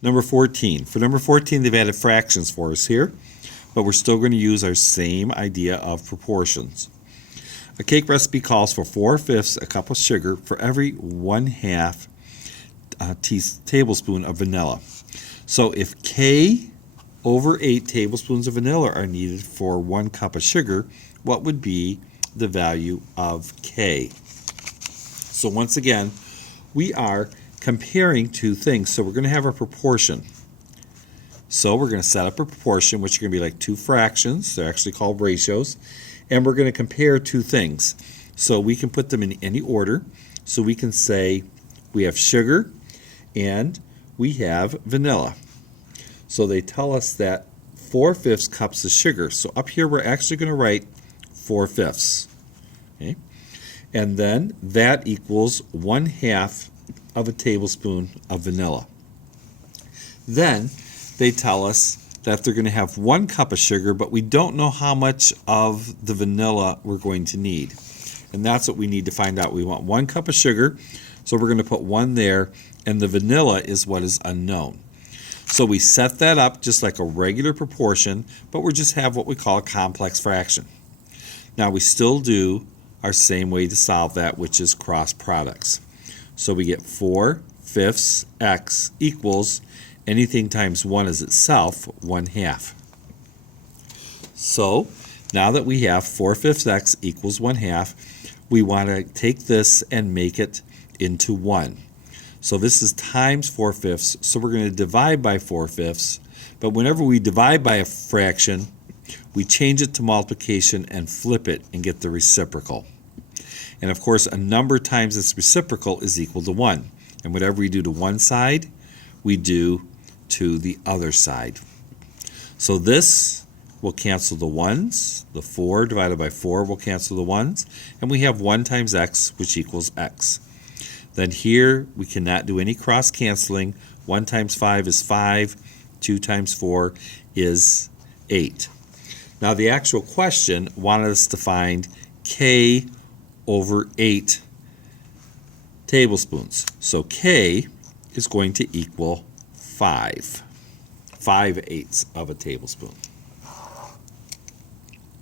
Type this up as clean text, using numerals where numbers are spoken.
Number 14. For number 14, they've added fractions for us here, but we're still going to use our same idea of proportions. A cake recipe calls for 4/5 a cup of sugar for every 1/2 tablespoon of vanilla. So if K over 8 tablespoons of vanilla are needed for 1 cup of sugar, what would be the value of K? So once again, we are comparing two things. So we're going to have a proportion. So we're going to set up a proportion, which are going to be like two fractions. They're actually called ratios. And we're going to compare two things. So we can put them in any order. So we can say we have sugar and we have vanilla. So they tell us that 4/5 cups of sugar. So up here we're actually going to write 4/5. Okay? And then that equals 1/2 of a tablespoon of vanilla. Then they tell us that they're going to have 1 cup of sugar, but we don't know how much of the vanilla we're going to need. And that's what we need to find out. We want 1 cup of sugar, so we're going to put 1 there, and the vanilla is what is unknown. So we set that up just like a regular proportion, but we just have what we call a complex fraction. Now we still do our same way to solve that, which is cross products. So we get 4/5 x equals anything times 1 is itself, 1/2. So now that we have 4/5 x equals 1/2, we want to take this and make it into 1. So this is times 4/5, so we're going to divide by 4/5, but whenever we divide by a fraction, we change it to multiplication and flip it and get the reciprocal. And of course, a number times its reciprocal is equal to 1. And whatever we do to one side, we do to the other side. So this will cancel the 1's. The 4 divided by 4 will cancel the 1's. And we have 1 times x, which equals x. Then here, we cannot do any cross canceling. 1 times 5 is 5. 2 times 4 is 8. Now the actual question wanted us to find K over 8 tablespoons. So K is going to equal 5. 5/8 of a tablespoon.